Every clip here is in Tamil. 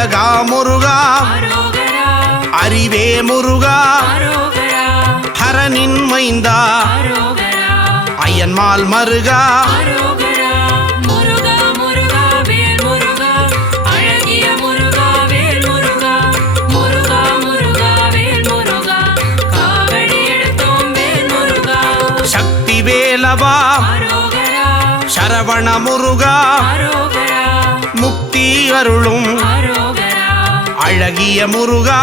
அழகா முருகா அறிவே முருகா ஹரனின் மைந்தா அயன்மால் மருகா சக்தி வேலவா சரவண முருகா முக்தி அருளும் அழகிய முருகா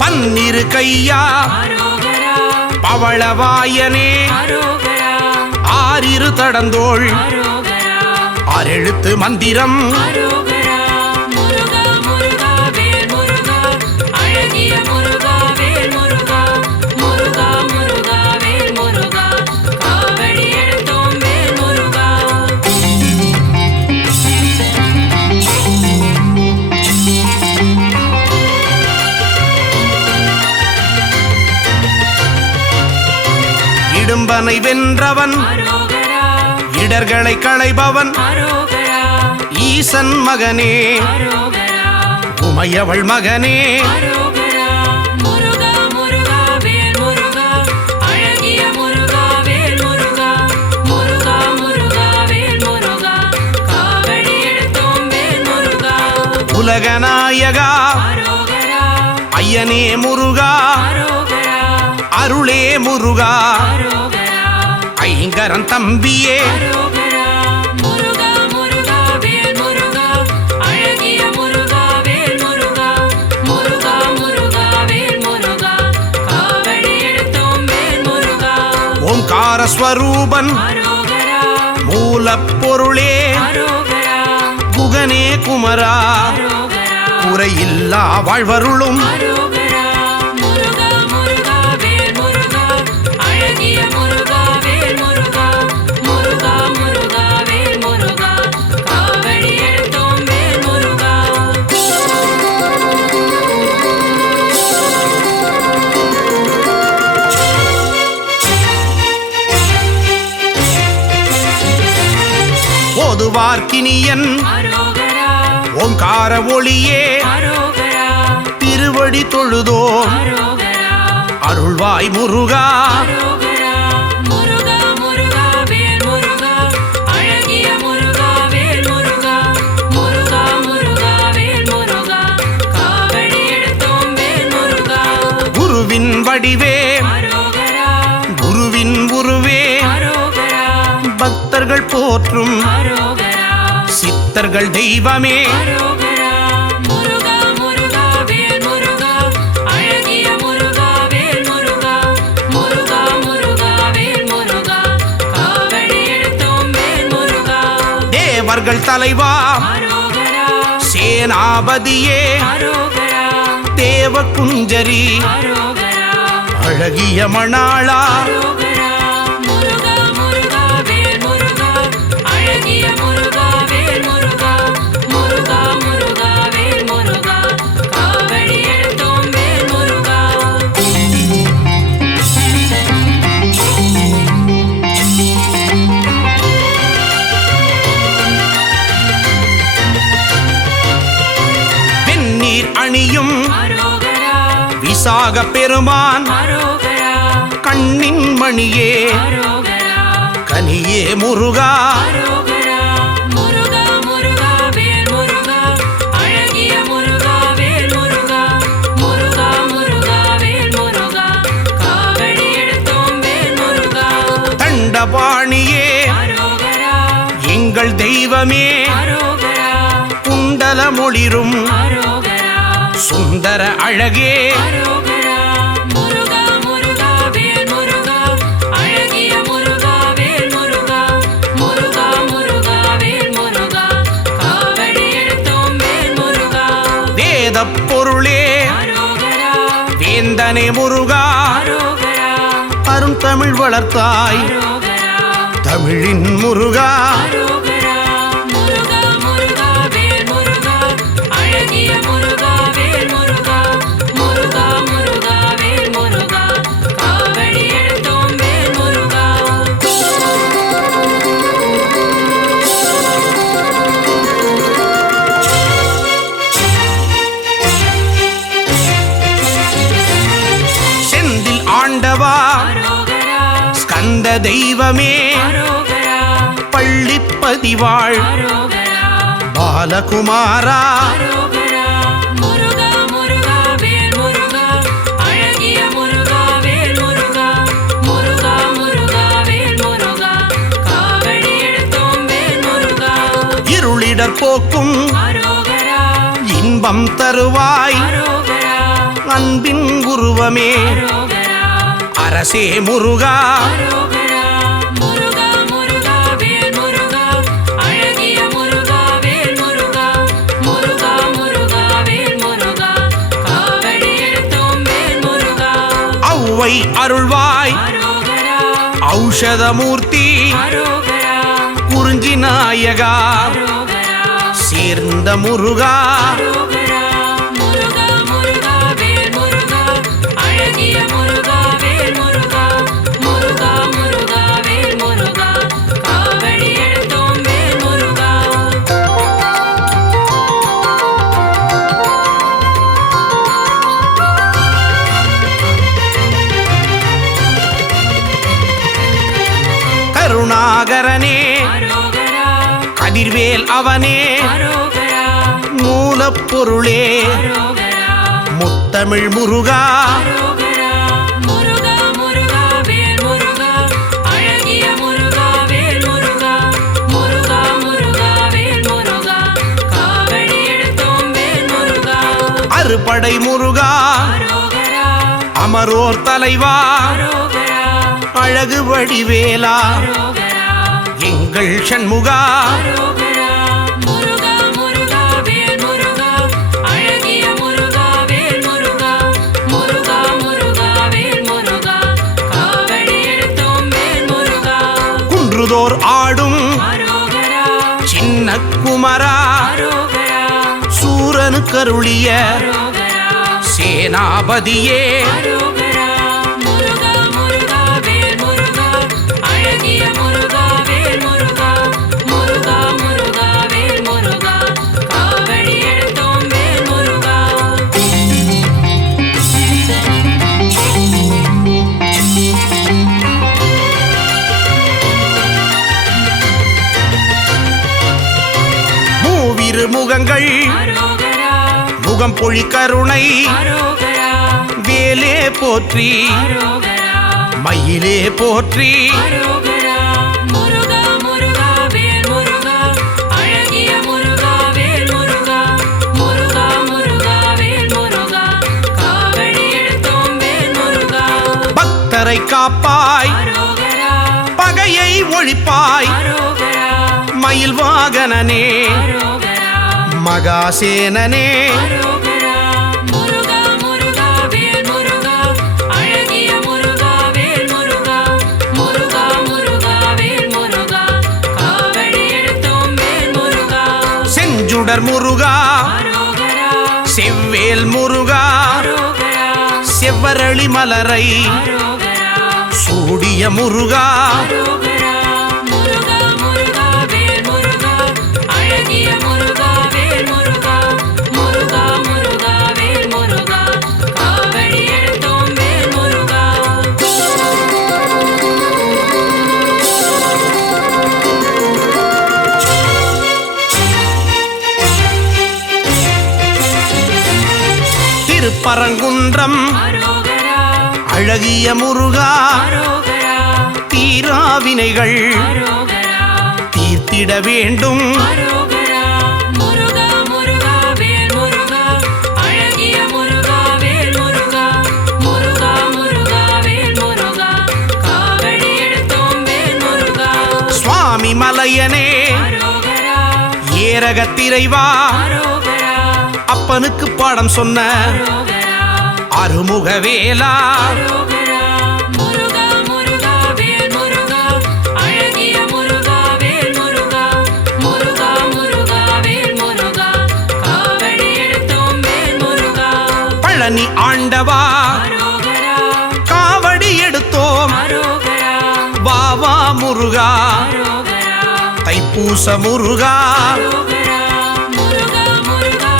பன்னிரு கையா பவளவாயனே ஆறிரு தடந்தோள் ஆறெழுத்து மந்திரம் இடும்பனை வென்றவன் இடர்களை களைபவன் ஈசன் மகனே உமையவள் மகனே உலகநாயகா ஐயனே முருகா அருளே முருகா ஐங்கரன் தம்பியே ஓம்கார ஸ்வரூபன் மூலப்பொருளே குகனே குமரா குறையில்லா வாழ்வருளும் ஓதுவார்க்கினியன் ஓங்கார ஒளியே திருவடி தொழுதோ அருள்வாய் முருகா குருவின் வடிவே குருவின் உருவே பக்தர்கள் போற்றும் சித்தர்கள் தெய்வமே தேவர்கள் தலைவா சேனாபதியே தேவ குஞ்சரி அழகிய மணாளா அணியும் விசாக பெருமான் கண்ணின் மணியே கனியே முருகா தண்டபாணியே எங்கள் தெய்வமே குண்டல மொழிரும் சுந்தர அழகே வேத பொருளே வேந்தனே முருகா அருந்தமிழ் வளர்த்தாய் தமிழின் முருகா முருகா தெய்வமே பள்ளிப்பதிவாள் பாலகுமாரா இருளிடர் போக்கும் இன்பம் தருவாய் அன்பின் உருவமே அரசே முருகா ஔவை அருள்வாய் ஔஷதமூர்த்தி குறிஞ்சி நாயகா சேர்ந்த முருகா கருணாகரனே கதிர்வேல் அவனே மூலப்பொருளே முத்தமிழ் முருகா அறுபடை முருகா அமரோர் தலைவா அழகு வடிவேலா எங்கள் சண்முகா குன்றுதோர் ஆடும் சின்ன குமரா சூரனு கருளிய சேனாபதியே முகங்கள் முகம் பொழி கருணை வேலே போற்றி மயிலே போற்றி பக்தரை காப்பாய் பகையை ஒழிப்பாய் மயில் வாகனனே மகாசேனனே செஞ்சுடர் முருகா செவ்வேல் முருகா செவ்வரளி மலரை சூடிய முருகா திருப்பரங்குன்றம் அழகிய முருகா தீராவினைகள் தீர்த்திட வேண்டும் சுவாமி மலையனே ஏரகத்திரைவா அப்பனுக்கு பாடம் சொன்ன அருமுகவேலா பழனி ஆண்டவா காவடி எடுத்தோம் வாவா முருகா தைப்பூச முருகா முருகா முருகா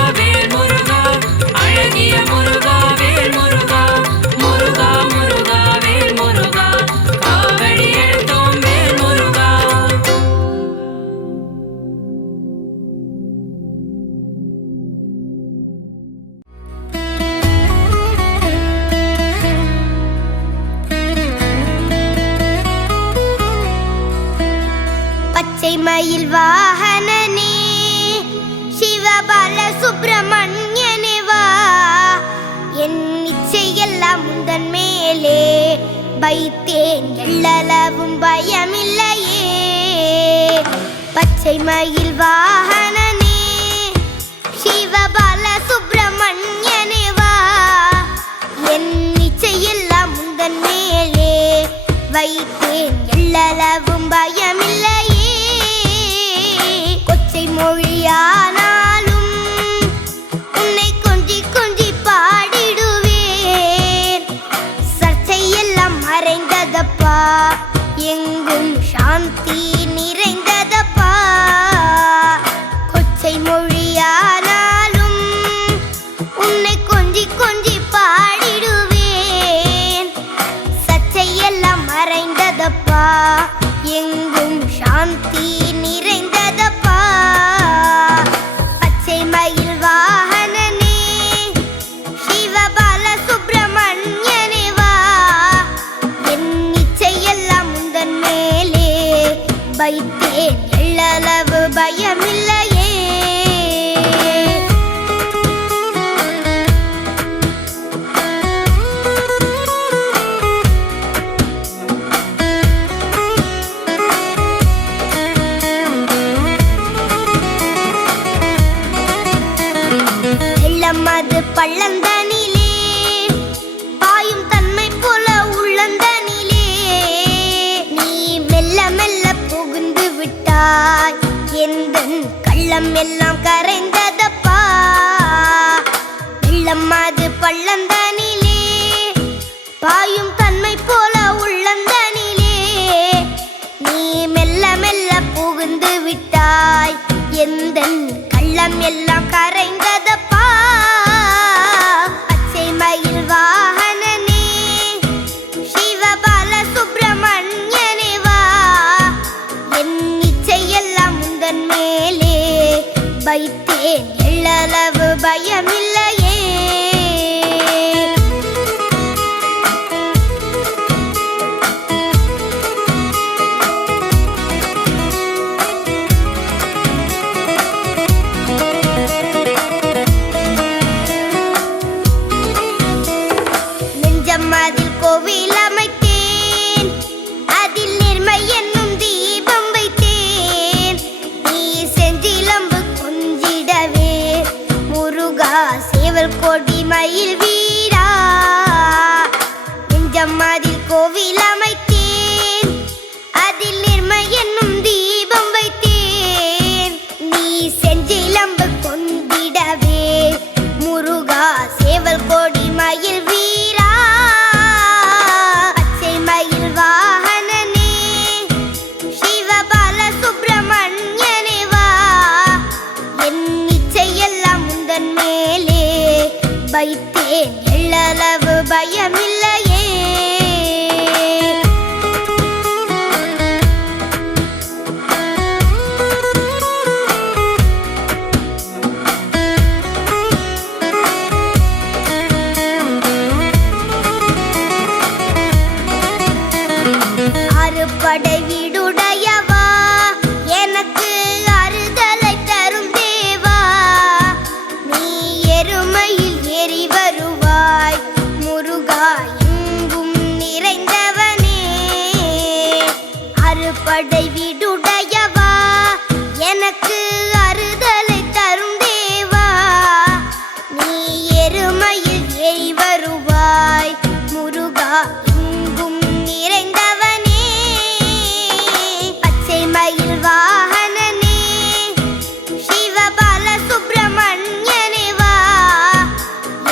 வேல் முருகா காவடி எடுத்தோம் மயில் வாகனனே சிவபால சுப்பிரமணியனே வா, என் இச்சையெல்லாம் உந்தன் மேலே வைத்தேன், எள்ளளவும் பயமில்லையே. பச்சை மயில் வாகனனே சிவபால சுப்பிரமணியனே வா, என் இச்சையெல்லாம் உந்தன் மேலே வைத்தேன், எள்ளளவும் பயமில்லையே. கொச்சை மொழியானாலும் உன்னை கொஞ்சி கொஞ்சி பாடிடுவேன், சர்ச்சையெல்லாம் மறைந்ததப்பா, எங்கும் சாந்தி நிறைந்ததப்பா. கொச்சை மொழியானாலும் உன்னை கொஞ்சி கொஞ்சி பாடிடுவேன், சர்ச்சையெல்லாம் மறைந்ததப்பா, எங்கும் சாந்தி நிறைந்ததப்பா. பச்சை மயில் வாகனனே சிவபால சுப்பிரமணியனே வா, என் இச்சையெல்லாம் உந்தன் மேலே வைத்தேன், எள்ளளவு பயமில்லையே. வெள்ளமது பள்ளந்தனிலே பாயும் தன்மை போல உள்ளந்தனிலே, நீ மெல்ல மெல்ல புகுந்து விட்டாய், எந்தன் கள்ளம் எல்லாம் கரைந்ததப்பா. வெள்ளமது பள்ளந்தனிலே பாயும் தன்மை போல உள்ளந்தனிலே, நீ மெல்ல மெல்ல புகுந்து விட்டாய், எந்தன் கள்ளம் எல்லாம் கரைந்ததப்பா. பச்சை மயில் வாகனனே சிவபால சுப்பிரமணியனே வா, என் இச்சையெல்லாம் உந்தன் மேலே வைத்தேன், எள்ளளவு பயமில்லையே. அதில் கோவில் அமைத்தேன், அதில் நேர்மை என்னும் தீபம் வைத்தேன், நீ செஞ்சிலம்பு கொஞ்சிடவே முருகா சேவல் கொடி மயில் வீரா. நெஞ்சம் அதில் கோவில் அமைத்தேன், அதில் நேர்மை என்னும் தீபம் வைத்தேன், நீ செஞ்சிலம்பு கொண்டிடவே முருகா சேவல் கொடி மயில் வீரா. வைத்தேன், எள்ளளவு பயமில்லையே. அறுபடை வீடுடையவா, எனக்கு அறுதலை தரும் தேவா, நீ எருமையில் ஏறி வருவாய் முருகா, எங்கும் நிறைந்தவனே. அறுபடை வீடுடையவா, எனக்கு அறுதலை தரும் தேவா, நீ எருமையில் ஏறி வருவாய் முருகா, எங்கும் நிறைந்தவனே. பச்சை மயில் வாகனனே சிவபால சுப்பிரமணியனே வா,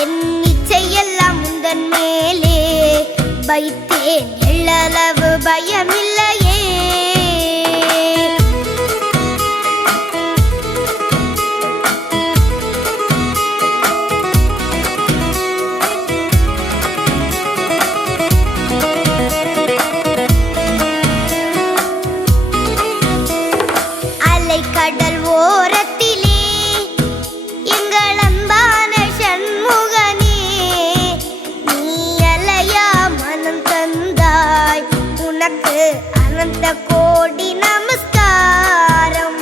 என் இச்சையெல்லாம் உந்தன் மேலே வைத்தேன், எள்ளளவு பயமில்லையே. கடல் ஓரத்திலே எங்கள் அன்பான சண்முகனே, நீ அலையா மனம் தந்தாய், உனக்கு அனந்த கோடி நமஸ்காரம்.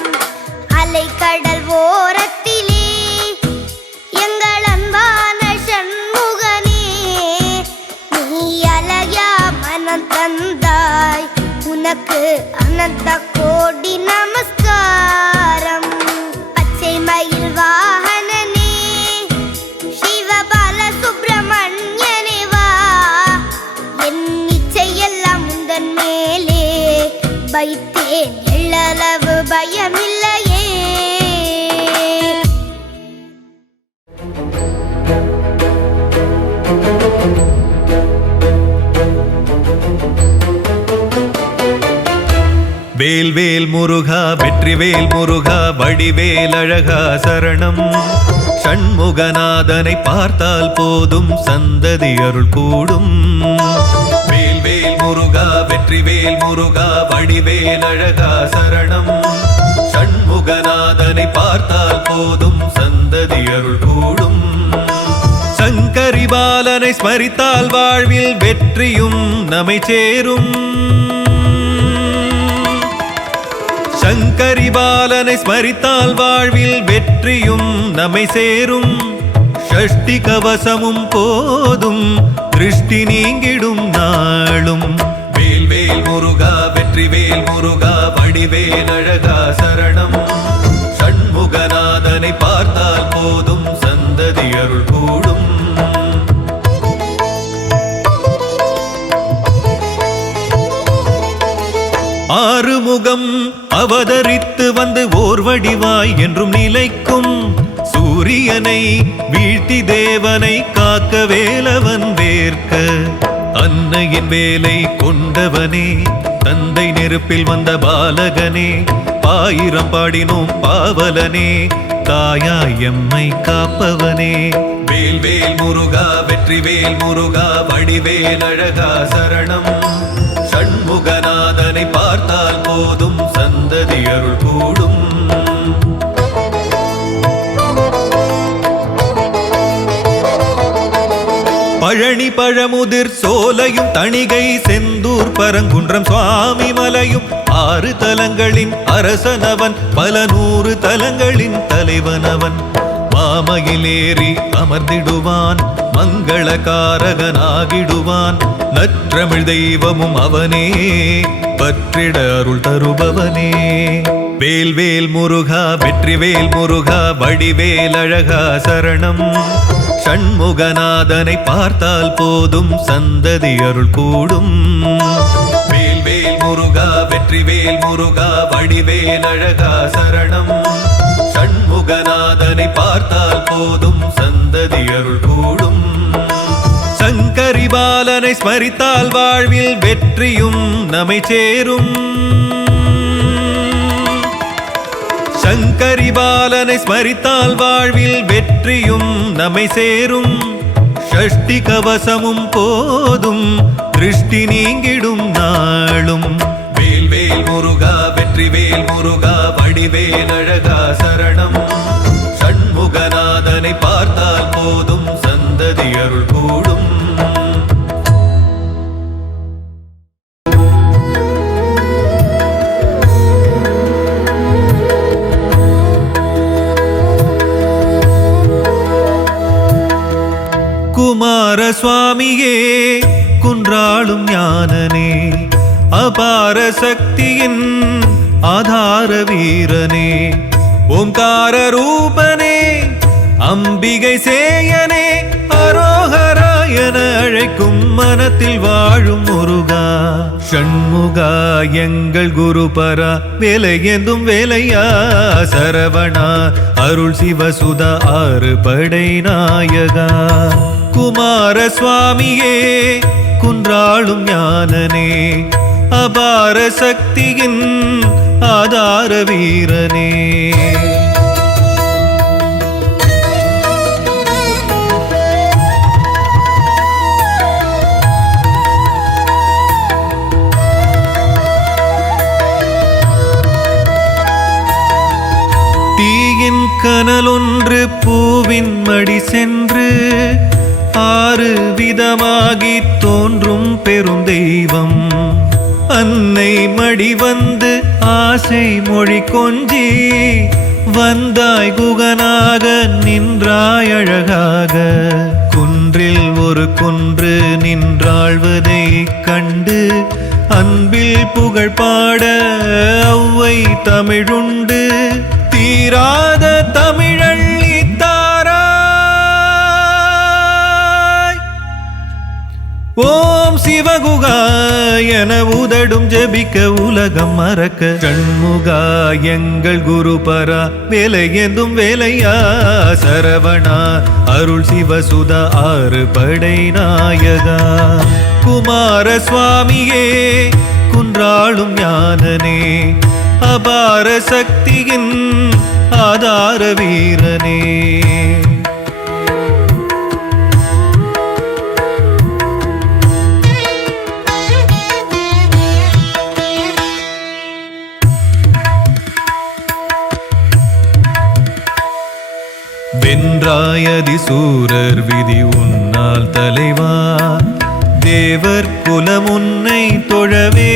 வேல்வேல் முருகா வெற்றிவேல் முருகா வடிவேல் அழகா சரணம். சண்முகநாதனை பார்த்தால் போதும் சந்ததி அருள் கூடும். வேல்வேல் முருகா வெற்றிவேல் முருகா வடிவேல் அழகா சரணம். சண்முகநாதனை பார்த்தால் போதும் சந்ததி அருள் கூடும். சங்கரி பாலனை ஸ்மரித்தால் வாழ்வில் வெற்றியும் நம்மை சேரும். சங்கரி பாலனை ஸ்மரித்தால் வாழ்வில் வெற்றியும் நம்மை சேரும். ஷஷ்டி கவசமும் போதும் திருஷ்டி நீங்கிடும் நாளும். வேல்வேல் முருகா வெற்றிவேல் முருகா வடிவேல் அழகா சரணம். சண்முகநாதனை பார்த்தால் போதும் சந்ததி அருள் கூடும். ஆறுமுகம் அவதரித்து வந்து ஓர் வடிவாய் என்றும் நிலைக்கும். சூரியனை வீழ்த்தி தேவனை காக்க வேலவன் வேர்க்க. அன்னையின் வேலை கொண்டவனே தந்தை நெருப்பில் வந்த பாலகனே. ஆயிரம் பாடினோம் பாவலனே தாயாய் எம்மை காப்பவனே. வேல்வேல் முருகா வெற்றிவேல் முருகா வடிவேல் அழகா சரணம். சண்முகநாதனை பார்த்தால் போதும் சந்ததி அருள் கூடும். பழனி பழமுதிர் சோலையும் தணிகை செந்தூர் பரங்குன்றம் சுவாமி மலையும் 6 தலங்களின் அரசனவன் பல 100 தலங்களின் தலைவனவன். மாமையிலேறி அமர்ந்திடுவான் மங்களகாரகனாகிடுவான். நற்றமிழ் தெய்வமும் அவனே பற்றிட அருள் தருபவனே. வேல்வேல் முருகா வெற்றிவேல் முருகா வடிவேல் அழகா சரணம். சண்முகநாதனை பார்த்தால் போதும் சந்ததி அருள் கூடும். வேல்வேல் முருகா வெற்றிவேல் முருகா வடிவேல் அழகா சரணம். சண்முகநாதனை பார்த்தால் போதும் சந்ததி அருள் கூடும். சங்கரி பாலனை ஸ்மரித்தால் வாழ்வில் வெற்றியும் நம்மை சேரும். சங்கரி பாலனை ஸ்மரித்தால் வாழ்வில் வெற்றியும் நம்மை சேரும். ஷஷ்டி கவசமும் போதும் திருஷ்டி நீங்கிடும் நாளும். வேல்வேல் முருகா வெற்றிவேல் முருகா வடிவேல் அழகா சரணம். சண்முகநாதனை பார்த்தால் போதும் சந்ததி அருள் கூடும். குமார சுவாமியே குன்றாளும் ஞானனே அபார சக்தியின் ஆதார வீரனே. ஓம்கார ரூபனே அம்பிகை சேயனே அரோகரா என அழைக்கும் மனத்தில் வாழும் முருகா. ஷண்முகா எங்கள் குருபரா வேலையேந்தும் வேலையா சரவணா அருள் சிவசுதா 6 படை நாயகா. குமார சுவாமியே குன்றாளும் ஞானனே அபார சக்தியின் ஆதார வீரனே. தீயின் கனலொன்று பூவின் மடி சென்று 6 விதமாகி தோன்றும் பெரும் தெய்வம். அன்னை மடி வந்து ஆசை மொழி கொஞ்சி வந்தாய் குகனாக நின்றாய் அழகாக. குன்றில் ஒரு குன்று நின்றாழ்வதை கண்டு அன்பில் புகழ் பாட ஔவை தமிழுண்டு. தீராத தமிழள்ளி தாராய் ஓம் சிவகுகா என உதடும் ஜபிக்க உலகம் மறக்க. ஷண்முகா எங்கள் குருபரா வேலையேந்தும் வேலையா சரவணா அருள் சிவசுதா 6 படை நாயகா. குமார சுவாமியே குன்றாளும் ஞானனே அபார சக்தியின் ஆதார வீரனே வென்றாயதி சூரர் விதி உன்னால் தலைவா தேவர் குலம் உன்னை தொழவே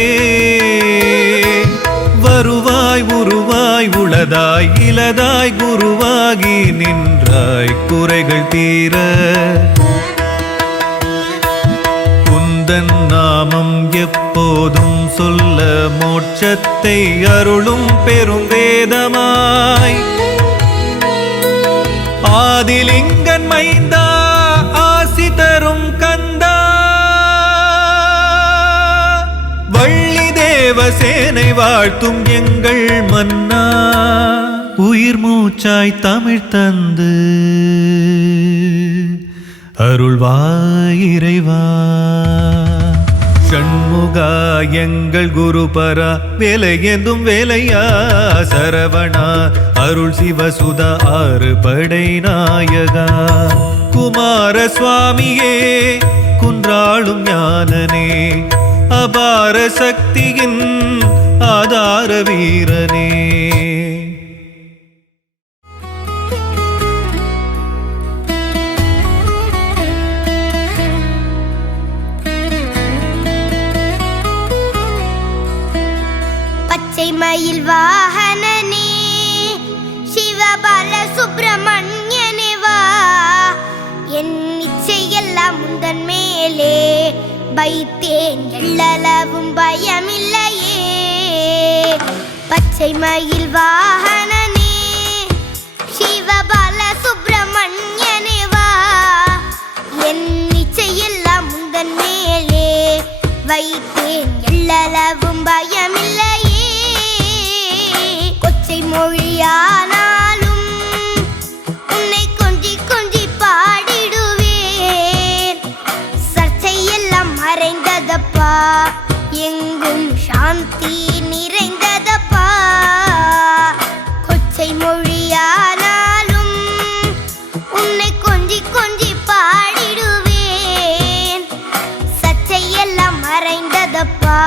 வருவாய் உருவாய் உளதாய் இலதாய் குருவாகி நின்றாய் குறைகள் தீர குந்தன் நாமம் எப்போதும் சொல்ல மோட்சத்தை அருளும் பெரும் வேதமாய் ஆதிலிங்கன் மைந்தா ஆசி தரும் கந்தா வள்ளி தேவசேனை வாழ்த்தும் எங்கள் மன்னா உயிர் மூச்சாய் தமிழ் தந்து அருள்வாய் இறைவா ஷண்முகா எங்கள் குருபரா வேலையெந்தும் வேலையா சரவணா அருள் சிவசுதா ஆறு படை நாயகா குமார சுவாமியே குன்றாளும் ஞானனே அபார சக்தியின் ஆதார வீரனே மயில் வாகனனே சிவபால சுப்பிரமணியனே வா என் இச்சையெல்லாம் முந்தன் மேலே வைத்தேன் எள்ளளவும் பயமில்லையே பச்சை மயில் வாகனனே சிவபால சுப்பிரமணியனே வா என் இச்சையெல்லாம் முந்தன் மேலே வைத்தேன் எள்ளளவும் பயமில்லையே மொழியானாலும் உன்னை கொஞ்சி கொஞ்சி பாடிடுவேன் சர்ச்சையெல்லாம் மறைந்ததப்பா எங்கும் சாந்தி நிறைந்ததப்பா கொச்சை மொழியானாலும் உன்னை கொஞ்சி கொஞ்சி பாடிடுவேன் சர்ச்சையெல்லாம் மறைந்ததப்பா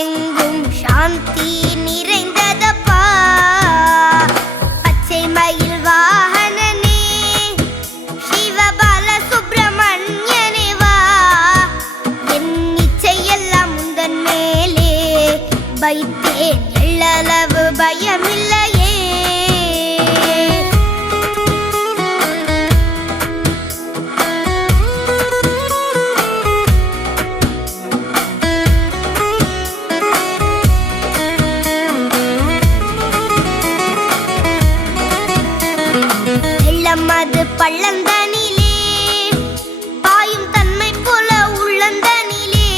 எங்கும் சாந்தி நிறைந்ததப்பா பச்சை மயில் வாகனனே சிவபால சுப்பிரமணியனே வா என் இச்சையெல்லாம் முந்தன் மேலே வைத்தேன் எள்ளளவு பயமில்லையே அது பள்ளந்தனிலே பாயும் தன்மை போல உள்ளந்தனிலே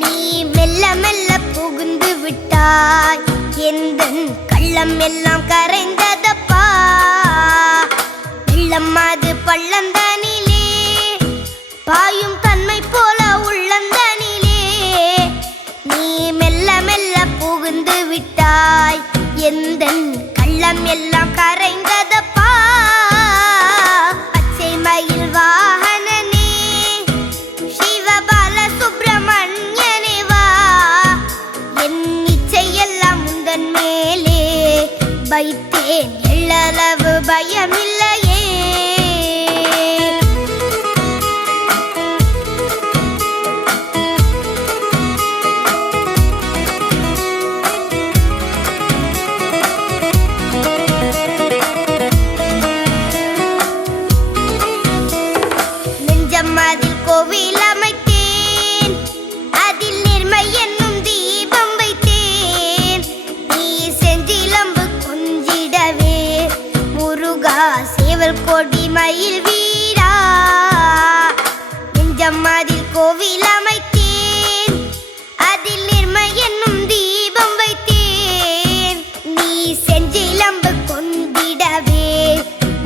நீ மெல்ல மெல்ல புகுந்து விட்டாய் எந்தன் கள்ளம் எல்லாம் கரைந்ததப்பா வெள்ளம் அது பள்ளந்தனிலே பாயும் தன்மை போல உள்ளந்தனிலே நீ மெல்ல மெல்ல புகுந்து விட்டாய் எந்தன் கள்ளம் எல்லாம் கரைந்ததப்பா பச்சை மயில் வாகனனே சிவபால சுப்பிரமணியனே வா என் இச்சையெல்லாம் முந்தன் மேலே வைத்தேன் எள்ளளவு பயமில்லையே அதில் கோவில் அமைத்தேன் அதில் நிர்மை என்னும் தீபம் வைத்தேன் நீ செஞ்சிலம்பு கொஞ்சிடவே முருகா சேவல் கொடி மயில் வீரா நெஞ்சம் அதில் கோவில் அமைத்தேன் அதில் நிர்மை என்னும் தீபம் வைத்தேன் நீ செஞ்சிலம்பு கொண்டிடவே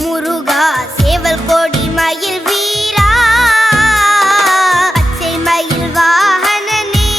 முருகா சேவல் கொடி மயில் வீரா பச்சை மயில் வாகனனே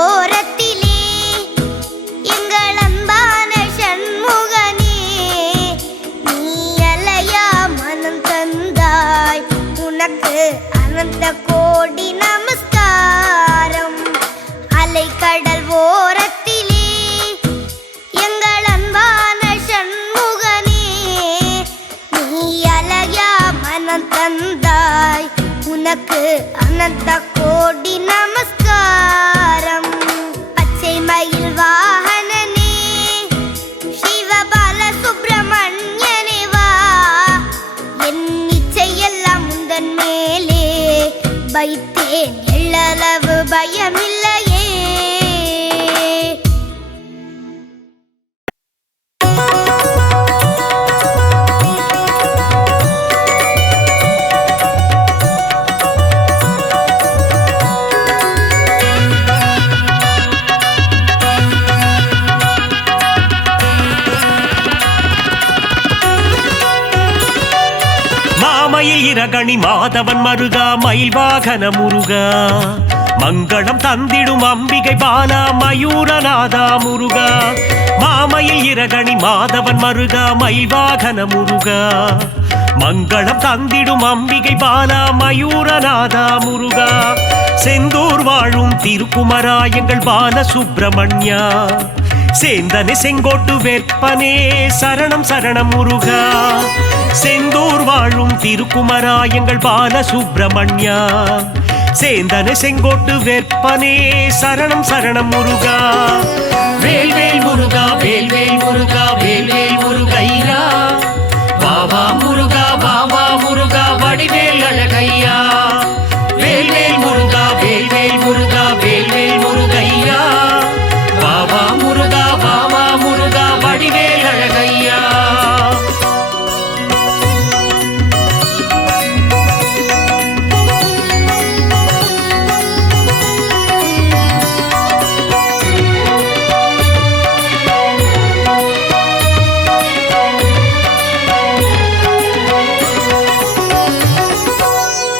ஓரத்திலே எங்கள் அன்பான சண்முகனே நீ அலையா மனம் தந்தாய் உனக்கு அனந்த கோடி நமஸ்காரம். அலைக்கடல் ஓரத்திலே எங்கள் அன்பான சண்முகனே நீ அலையா மனம் தந்தாய் உனக்கு அனந்த கோடி நமஸ்காரம். பச்சை மயில் வாகனனே சிவபால சுப்பிரமணியனே வா என் இச்சையெல்லாம் உந்தன் மேலே வைத்தேன் எள்ளளவு பயமில்லையே. மாமயில் இரகணி மாதவன் மருகா மயில் வாகன முருகா மங்களம் தந்திடும் அம்பிகை பாலா மயூரநாதா முருகா. மாமயில் இரகணி மாதவன் மருகா மயில் வாகன முருகா மங்களம் தந்திடும் அம்பிகை பாலா மயூரநாதா முருகா. செந்தூர் வாழும் திருக்குமரா எங்கள் பால சுப்பிரமணியா சேந்தனே செங்கோட்டு வேற்பனே சரணம் சரணம் முருகா. செந்தூர் வாழும் திருக்குமரா எங்கள் பால சுப்பிரமணியா சேந்தனே செங்கோட்டு வேற்பனே சரணம் சரணம் முருகா. வேல்வேல் முருகா வேல்வேல் முருகா வேல்வேல் முருகையா வாவா முருகா வாவா முருகா வடிவேல் அழகையா. வேல்வேல் முருகா வேல்வேல் முருகா வேல்வேல் முருகையா வாவா முருகா வாவா முருகா வடிவேல் அழகையா.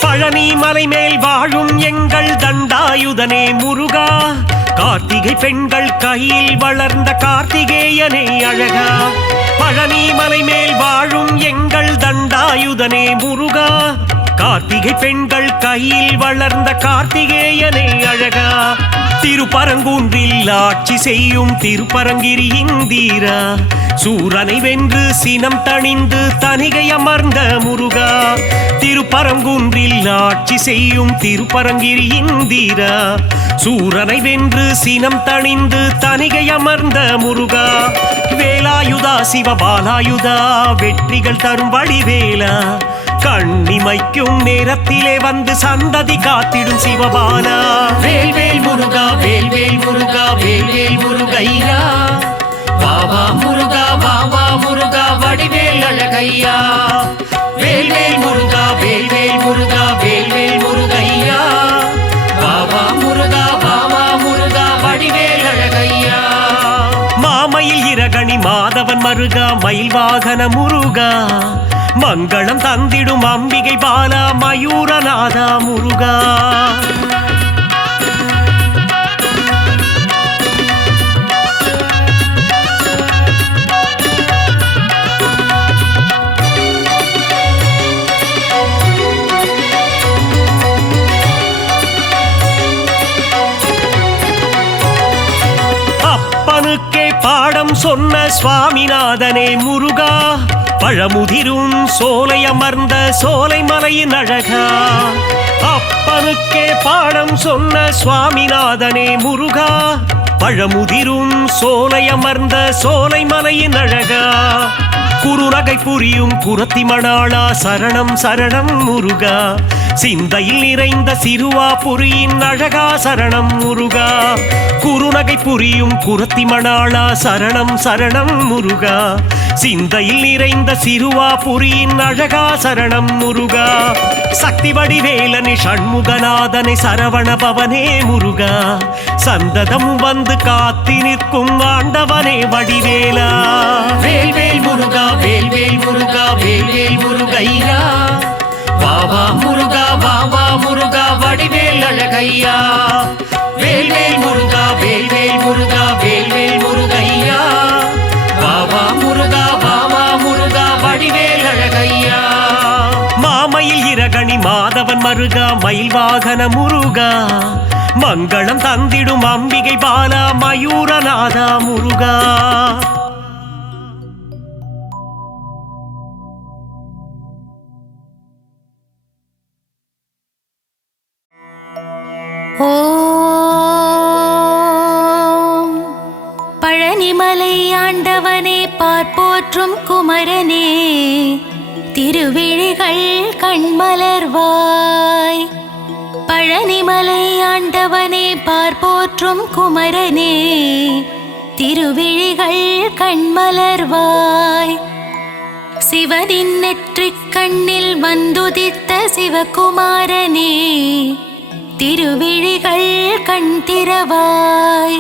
பழனி மலை மேல் வாழும் எங்கள் தண்டாயுதனே முருகா கார்த்திகை பெண்கள் கையில் வளர்ந்த கார்த்திகேயனே அழகா. பழனி மலை மேல் வாழும் எங்கள் தண்டாயுதனே முருகா கார்த்திகை பெண்கள் கையில் வளர்ந்த கார்த்திகேயனே அழகா. திருப்பரங்குன்றில் ஆட்சி செய்யும் திருப்பரங்கிரி இந்தீரா சூரனை வென்று சினம் தணிந்து தனிகை அமர்ந்த முருகா. திருப்பரங்குன்றில் ஆட்சி செய்யும் திருப்பரங்கிரி இந்தீரா சூரனை வென்று சினம் தணிந்து தனிகை அமர்ந்த முருகா. வேலாயுதா சிவபாலாயுதா வெற்றிகள் தரும் வடிவேலா கண்ணிமைக்கும் நேரத்திலே வந்து சந்ததி காத்திடும் சிவபாலா. வேல்வேல் முருகா வேல்வேல் முருகா வேல்வேல் முருகையா வாவா முருகா வாவா முருகா வடிவேல் அழகையா. வேல்வேல் முருகா வேல்வேல் முருகா வேல்வேல் முருகையா வாவா முருகா வாவா முருகா வடிவேல் அழகையா. மாமயில் இரகணி மாதவன் மருகா மயில் வாகன முருகா மங்களம் தந்திடும் அம்பிகை பாலா மயூரநாதா முருகா. அப்பனுக்கே பாடம் சொன்ன சுவாமிநாதனே முருகா பழமுதிரும் சோலை அமர்ந்த சோலை மலையின் அழகா. அப்பனுக்கே பாடம் சொன்ன சுவாமிநாதனே முருகா பழமுதிரும் சோலை அமர்ந்த சோலை மலையின் அழகா. குறுநகை புரியும் குரத்தி மணாளா சரணம் சரணம் முருகா சிந்தையில் நிறைந்த சிறுவாபுரியின் அழகா சரணம் முருகா. குறுநகை புரியும் குரத்தி மணாளா சரணம் சரணம் முருகா சிந்தையில் நிறைந்த சிறுவாபுரியின் அழகா சரணம் முருகா. சக்தி வடிவேலனே ஷண்முகநாதனை சரவண பவனே முருகா சந்ததம் வந்து காத்தி நிற்கும் ஆண்டவனே வடிவேலா. வேல்வேல் முருகா வேல்வேல் முருகா வேல்வேல் முருகையா வாவா முருகா வாவா முருகா வடிவேல் அழகையா. வேல்வேல் முருகா வேல்வேல் முருகா வேல்வேல் முருகையா வாவா முருகா வாவா முருகா வடிவேல் அழகையா மாமயில் இரகணி மாதவன் மருகா மயில் வாகன முருகா மங்களம் தந்திடும் அம்பிகை பாலா மயூரநாதா முருகா ஓம் பழனிமலை ஆண்டவனே பார்ப்போற்றும் குமரனே திருவிழிகள் கண்மலர்வாய் பழனிமலை ஆண்டவனே பார்ப்போற்றும் குமரனே திருவிழிகள் கண்மலர்வாய் சிவனின் நெற்றிக் கண்ணில் வந்துதித்த சிவகுமாரனே திருவிழிகள் கண் திறவாய்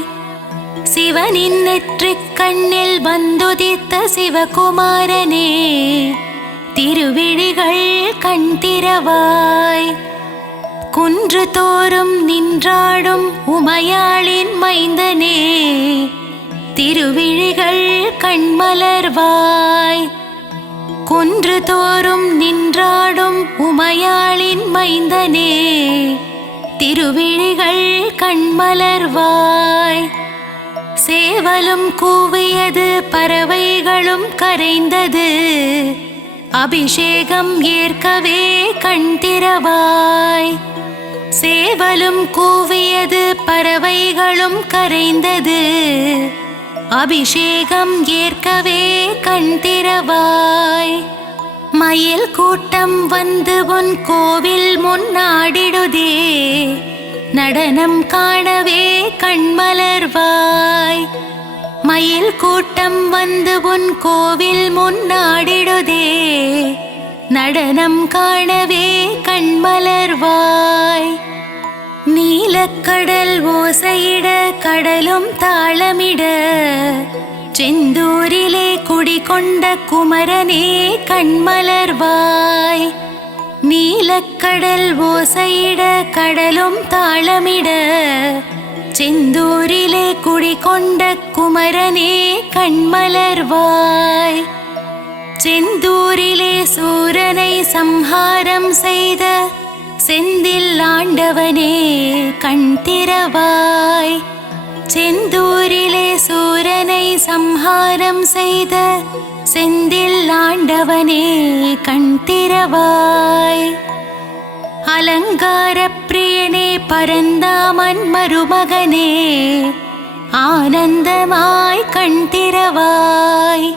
சிவனின் நெற்றிக் கண்ணில் வந்துதித்த சிவகுமாரனே திருவிழிகள் கண் திறவாய் குன்று தோறும் நின்றாடும் உமையாளின் மைந்தனே திருவிழிகள் கண்மலர்வாய் குன்று தோறும் நின்றாடும் உமையாளின் மைந்தனே திருவிழிகள் கண்மலர்வாய் சேவலும் கூவியது பறவைகளும் கரைந்தது அபிஷேகம் ஏற்கவே கண் திறவாய் சேவலும் கூவியது பறவைகளும் கரைந்தது அபிஷேகம் ஏற்கவே கண் திறவாய் மயில் கூட்டம் வந்து உன் கோவில் முன்னாடிடுதே நடனம் காணவே கண்மலர்வாய் மயில் கூட்டம் வந்து உன் கோவில் முன்னாடிடுதே நடனம் காணவே கண்மலர்வாய் நீலக்கடல் ஓசையிட கடலும் தாளமிட செந்தூரிலே குடிகொண்ட குமரனே கண்மலர்வாய் நீலக்கடல் ஓசையிட கடலும் தாளமிட செந்தூரிலே குடிகொண்ட குமரனே கண்மலர்வாய் செந்தூரிலே சூரனை சம்ஹாரம் செய்த செந்தில் ஆண்டவனே கண் திறவாய் செந்தூரிலே சூரனை சம்ஹாரம் செய்த செந்தில் ஆண்டவனே கண் திறவாய் அலங்கார பிரியனே பரந்தாமன் மருமகனே ஆனந்தமாய் கண் திறவாய்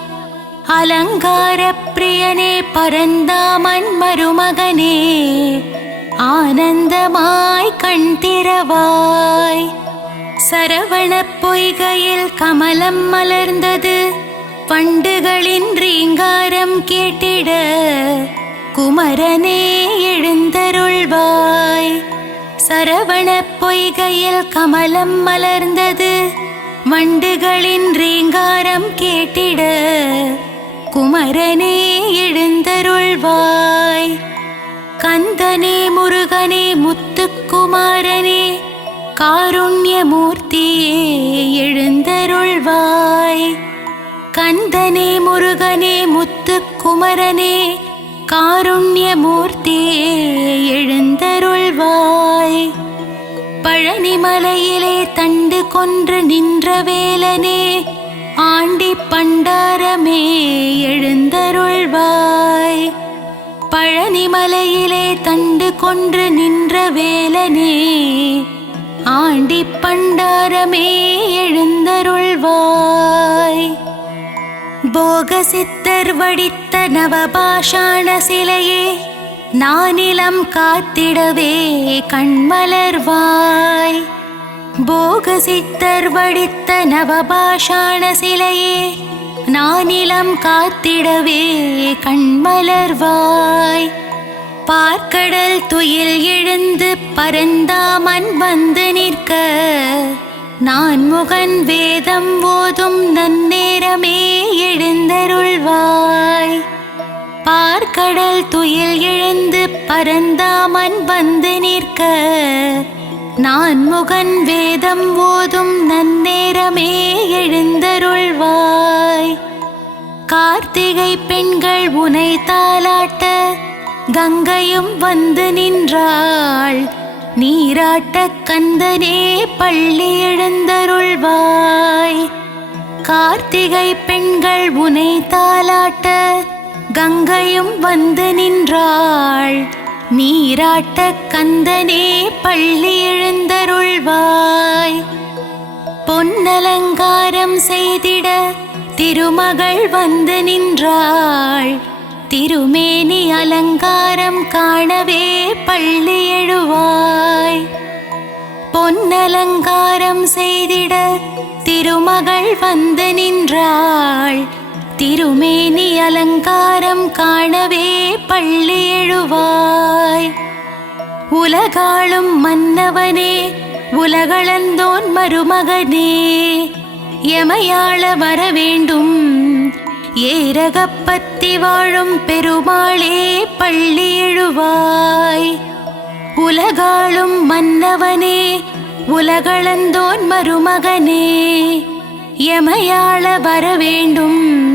அலங்கார பிரியனே பரந்தாமன் மருமகனே ஆனந்தமாய் கண் திறவாய் சரவண பொய்கையில் கமலம் மலர்ந்தது வண்டுகளின் ரீங்காரம் கேட்டிட குமரனே எழுந்தருள்வாய் சரவண பொய்கையில் கமலம் மலர்ந்தது வண்டுகளின் ரீங்காரம் கேட்டிட குமரனே எழுந்தருள்வாய் கந்தனே முருகனே முத்துக்குமாரனே காருண்யமூர்த்தியே எழுந்தருள்வாய் கந்தனே முருகனே முத்துக்குமரனே காருண்யமூர்த்தியே எழுந்தருள்வாய் பழனிமலையிலே தண்டு கொன்று நின்ற வேலனே ஆண்டி பண்டாரமே எழுந்தருள்வாய் பழனிமலையிலே தண்டு கொன்று நின்ற வேலனே ஆண்டி பண்டாரமே எழுந்தருள்வாய் போகசித்தர் வடித்த நவபாஷாண சிலையே நானிலம் காத்திடவே கண்மலர்வாய் போகசித்தர் வடித்த நவபாஷாண சிலையே நானிலம் காத்திடவே கண்மலர்வாய் பார்க்கடல் துயில் எழுந்து பரந்தாமன் வந்து நிற்க நான் முகன் வேதம் ஓதும் நன்னேரமே எழுந்தருள்வாய் பார்க்கடல் துயில் எழுந்து பரந்தாமன் வந்து நிற்க நான் முகன் வேதம் ஓதும் நன்னேரமே எழுந்தருள்வாய். கார்த்திகை பெண்கள் உனை தாலாட்ட கங்கையும் வந்து நின்றாள். நீராட்ட கந்தனே பள்ளி எழுந்தருள்வாய். கார்த்திகை பெண்கள் உனை தாலாட்ட கங்கையும் வந்து நின்றாள். நீராட்ட கந்தனே பள்ளி எழுந்தருள்வாய். பொன்னலங்காரம் செய்திட திருமகள் வந்து நின்றாள். திருமேனி அலங்காரம் காணவே பள்ளி எழுவாய். பொன்னலங்காரம் செய்திட திருமகள் வந்து நின்றாள். திருமேனி அலங்காரம் காணவே பள்ளி எழுவாய். உலகாளும் மன்னவனே உலகளந்தோன் மருமகனே எமையாள வரவேண்டும். ஏரகப்பத்தி வாழும் பெருமாளே பள்ளி எழுவாய். உலகாளும் மன்னவனே உலகளந்தோன் மருமகனே எமையாள வரவேண்டும்.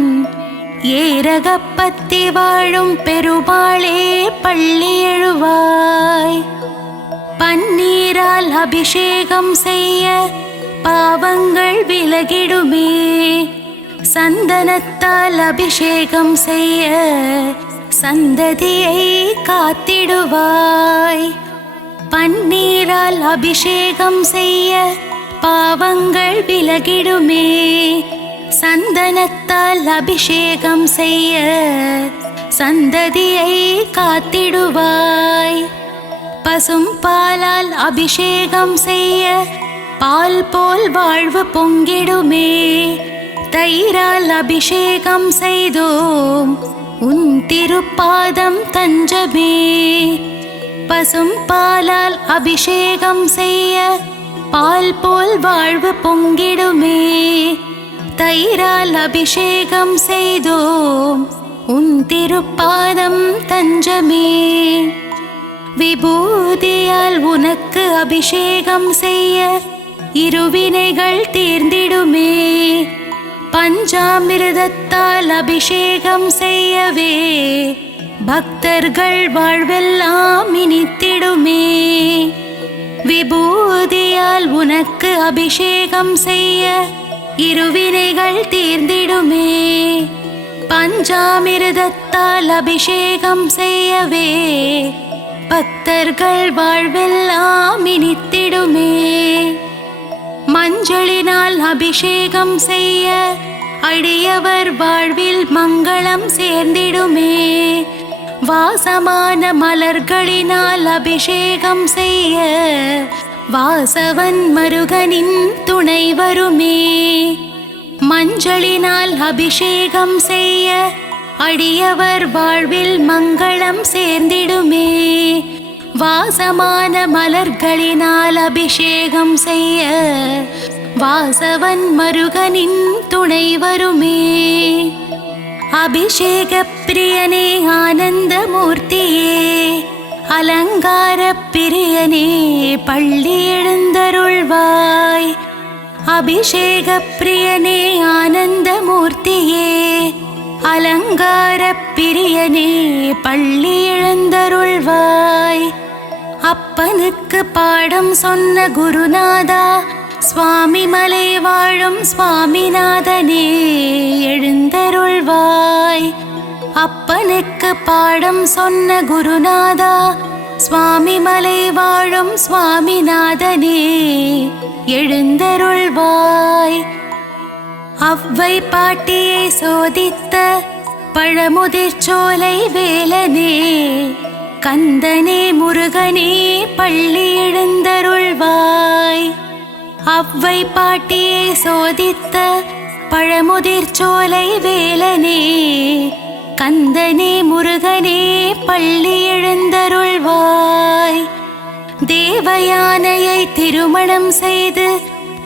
ஏரகப்பத்தி வாழும் பெருமாளே பள்ளி எழுவாய். பன்னீரால் அபிஷேகம் செய்ய பாவங்கள் விலகிடுமே. சந்தனத்தால் அபிஷேகம் செய்ய சந்ததியை காத்திடுவாய். பன்னீரால் அபிஷேகம் செய்ய பாவங்கள் விலகிடுமே. சந்தனத்தால் அபிஷேகம் செய்ய சந்ததியை காத்திடுவாய். பசும் பாலால் அபிஷேகம் செய்ய பால் போல் வாழ்வு பொங்கிடுமே. தயிரால் அபிஷேகம் செய்தோம் உன் திருப்பாதம் தஞ்சமே. பசும் பாலால் அபிஷேகம் செய்ய பால் போல் வாழ்வு பொங்கிடுமே. தயிரால் அபிஷேகம் செய்தோம் உன் திருப்பாதம் தஞ்சமே. விபூதியால் உனக்கு அபிஷேகம் செய்ய இருவினைகள் தீர்ந்திடுமே. பஞ்சாமிர்தத்தால் அபிஷேகம் செய்யவே பக்தர்கள் வாழ்வெல்லாம் இனித்திடுமே. விபூதியால் உனக்கு அபிஷேகம் செய்ய இருவினைகள் தீர்ந்திடுமே. பஞ்சாமிர்தத்தால் அபிஷேகம் செய்யவே பக்தர்கள் வாழ்வெல்லாம் இனித்திடுமே. மஞ்சளினால் அபிஷேகம் செய்ய அடியவர் வாழ்வில் மங்களம் சேர்ந்திடுமே. வாசமான மலர்களினால் அபிஷேகம் செய்ய வாசவன் மருகனின் துணை வருமே. மஞ்சளினால் அபிஷேகம் செய்ய அடியவர் வாழ்வில் மங்களம் சேர்ந்திடுமே. வாசமான மலர்களினால் அபிஷேகம் செய்ய வாசவன் மருகனின் துணை வருமே. அபிஷேக பிரியனே ஆனந்த மூர்த்தியே அலங்கார பிரியனே பள்ளி எழுந்தருள்வாய். அபிஷேக பிரியனே ஆனந்த மூர்த்தியே அலங்கார பிரியனே பள்ளி எழுந்தருள்வாய். அப்பனுக்கு பாடம் சொன்ன குருநாதா சுவாமி மலை வாழும் சுவாமிநாதனே எழுந்தருள்வாய். அப்பனுக்கு பாடம் சொன்ன குருநாதா சுவாமி மலை வாழும் சுவாமிநாதனே எழுந்தருள்வாய். அவ்வை பாட்டியை சோதித்த பழமுதிர்ச்சோலை வேலனே கந்தனே முருகனே பள்ளி எழுந்தருள்வாய். அவ்வை பாட்டியை சோதித்த பழமுதிர்ச்சோலை வேலனே கந்தனே முருகனே பள்ளி எழுந்தருள்வாய். தேவயானையை திருமணம் செய்து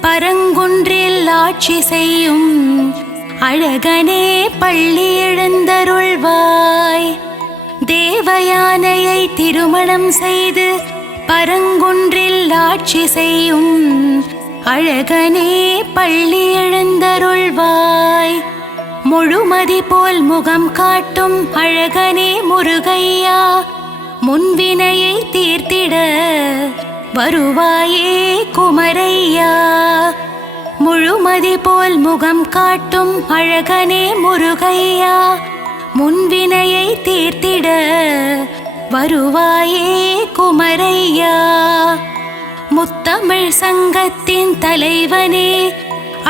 பரங்குன்றில் ஆட்சி செய்யும் அழகனே பள்ளி எழுந்தருள்வாய். தேவயானையை திருமணம் செய்து பரங்குன்றில் ஆட்சி செய்யும் அழகனே பள்ளி எழுந்தருள்வாய். முழுமதி போல் முகம் காட்டும் அழகனே முருகையா, முன்வினையை தீர்த்திட வருவாயே குமரையா. முழுமதி போல் முகம் காட்டும் அழகனே முருகையா, முன்வினையை தீர்த்திட வருவாயே குமரையா. முத்தமிழ் சங்கத்தின் தலைவனே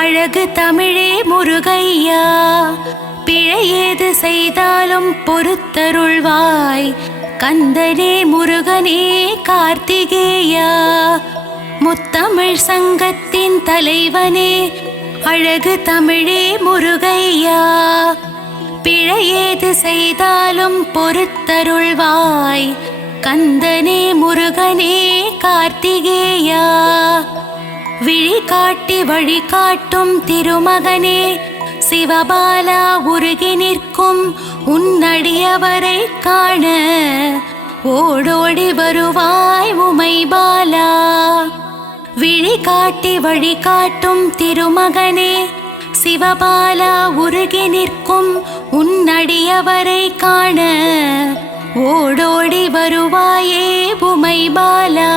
அழகு தமிழே முருகையா, பிழையேது செய்தாலும் பொறுத்தருள்வாய் கந்தனே முருகனே கார்த்திகேயா. முத்தமிழ் சங்கத்தின் தலைவனே அழகு தமிழே முருகையா, பிழையேது செய்தாலும் பொறுத்தருள்வாய் கந்தனே முருகனே கார்த்திகேயா. விழி காட்டி வழி காட்டும் திருமகனே சிவபாலா, உருகி நிற்கும் உன்னடியவரை காண ஓடோடி வருவாய் உமைபாலா. விழி காட்டி வழி காட்டும் திருமகனே சிவபாலா, உருகி நிற்கும் உன்னடியவரை காண ஓடோடி வருவாயே உமைபாலா.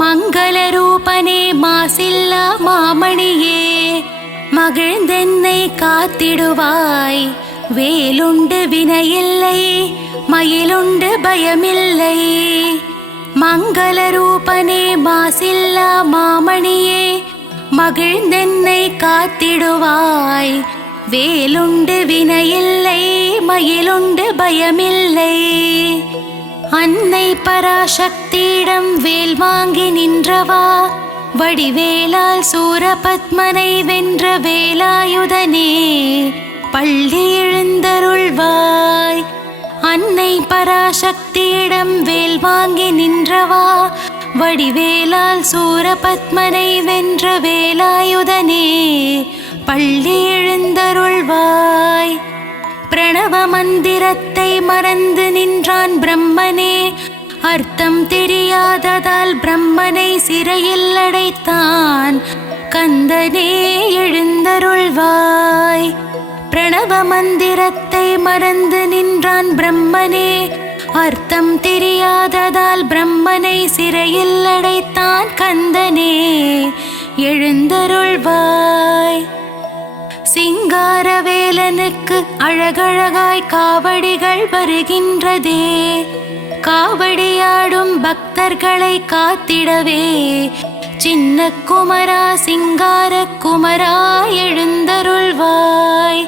மங்கள ரூபனே மாசில்லா மாமணியே, மகிழ்ந்தென்னை காத்திடுவாய். வேலுண்டு வினையில்லை, மயிலுண்டு பயமில்லை. மங்கள ரூபனே மாசில்லா மாமணியே, மகிழ்ந்தென்னை காத்திடுவாய். வேலுண்டு வினையில்லை, மயிலுண்டு பயமில்லை. அன்னை பராசக்தியிடம் வேல் வாங்கி நின்றவா, வடிவேலால் சூரபத்மனை வென்ற வேலாயுதனே பள்ளி எழுந்தருள்வாய். அன்னை பராசக்தியிடம் வேல் வாங்கி நின்றவா, வடிவேலால் சூரபத்மனை வென்ற வேலாயுதனே பள்ளி எழுந்தருள்வாய். பிரணவ மந்திரத்தை மறந்து நின்றான் பிரம்மனே, அர்த்தம் தெரியாததால் பிரம்மனை சிறையில் அடைத்தான் கந்தனே எழுந்தருள்வாய். பிரணவ மந்திரத்தை மறந்து நின்றான் பிரம்மனே, அர்த்தம் தெரியாததால் பிரம்மனை சிறையில் அடைத்தான் கந்தனே எழுந்தருள்வாய். சிங்காரவேலனுக்கு அழகழகாய் காவடிகள் வருகின்றதே, காவடியாடும் பக்தர்களை காத்திடவே சின்ன குமரா சிங்கார குமரா எழுந்தருள்வாய்.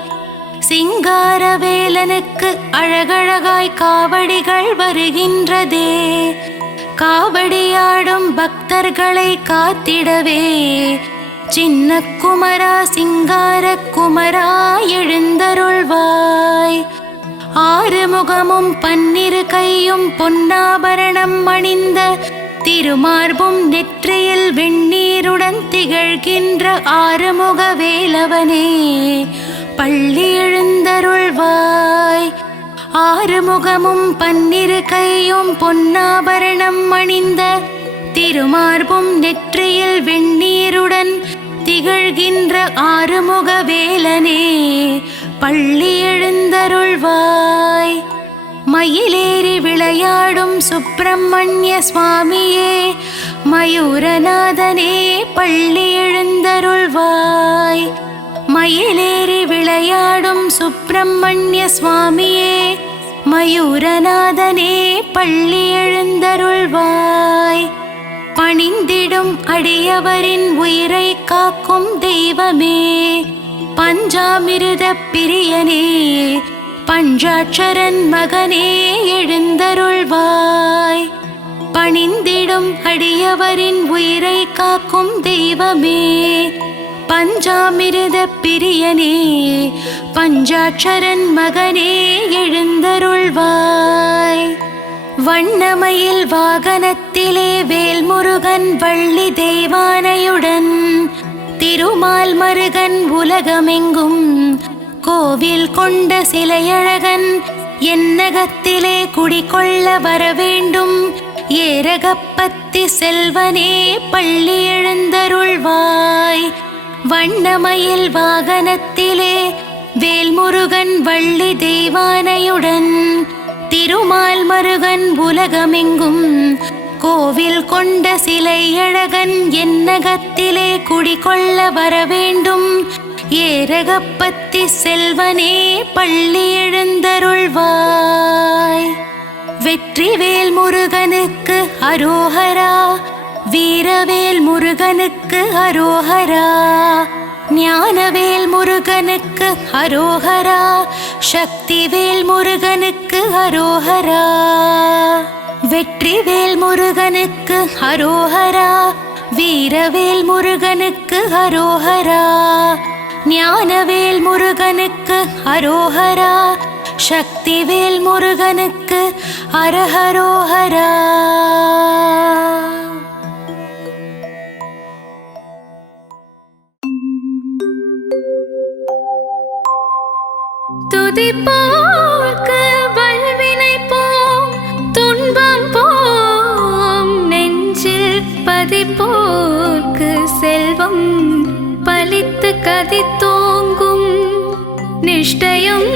சிங்காரவேலனுக்கு அழகழகாய் காவடிகள் வருகின்றதே, காவடியாடும் பக்தர்களை காத்திடவே சின்ன குமரா சிங்கார குமரா எழுந்தருள்வாய். ஆறுமுகமும் பன்னிரு கையும் பொன்னாபரணம் அணிந்த திருமார்பும் நெற்றியில் வெண்ணீருடன் திகழ்கின்ற ஆறுமுக வேலவனே பள்ளி எழுந்தருள்வாய். ஆறுமுகமும் பன்னிரு கையும் பொன்னாபரணம் அணிந்த திருமார்பும் நெற்றியில் வெண்ணீருடன் திகழ்கின்ற ஆறுமுக வேலனே பள்ளி எழுந்தருள்வாய். மயிலேறி விளையாடும் சுப்பிரமணிய சுவாமியே மயூரநாதனே பள்ளி எழுந்தருள்வாய். மயிலேறி விளையாடும் சுப்பிரமணிய சுவாமியே மயூரநாதனே பள்ளி எழுந்தருள்வாய். பணிந்திடும் அடியவரின் உயிரை காக்கும் தெய்வமே பஞ்சாமிருத பிரியனே பஞ்சாட்சரன் மகனே எழுந்தருள்வாய். பணிந்திடும் அடியவரின் உயிரை காக்கும் தெய்வமே பஞ்சாமிருத பிரியனே பஞ்சாட்சரன் மகனே எழுந்தருள்வாய். வண்ணமயில் வாகனத்திலே வேல்முருகன் வள்ளி தெய்வானையுடன் திருமால் மருகன் உலகமெங்கும் கோவில் கொண்ட சிலையழகன் என்னகத்திலே குடிகொள்ள வரவேண்டும் ஏரகப்பத்தி செல்வனே பள்ளி எழுந்தருள்வாய். வண்ணமயில் வாகனத்திலே வேல்முருகன் வள்ளி தெய்வானையுடன் திருமால் மருகன் உலகமெங்கும் கோவில் கொண்ட சிலை அழகன் என்னகத்திலே குடிகொள்ள வரவேண்டும். ஏரகப்பத்தி செல்வனே பள்ளி எழுந்தருள்வாய். வெற்றிவேல் முருகனுக்கு அரோஹரா, வீரவேல் முருகனுக்கு அரோஹரா, ஞானவேல் முருகனுக்கு அரோஹரா, சக்திவேல் முருகனுக்கு அரோஹரா. வெற்றிவேல் முருகனுக்கு அரோஹரா, வீரவேல் முருகனுக்கு அரோஹரா, ஞானவேல் முருகனுக்கு அரோஹரா, சக்திவேல் முருகனுக்கு அரஹரோஹரா. துதிப்போர்க்கு வல்வினை போம், துன்பம் போம், நெஞ்சில் பதிப்போர்க்கு செல்வம் பலித்து கதித்தோங்கும். நிஷ்டயம்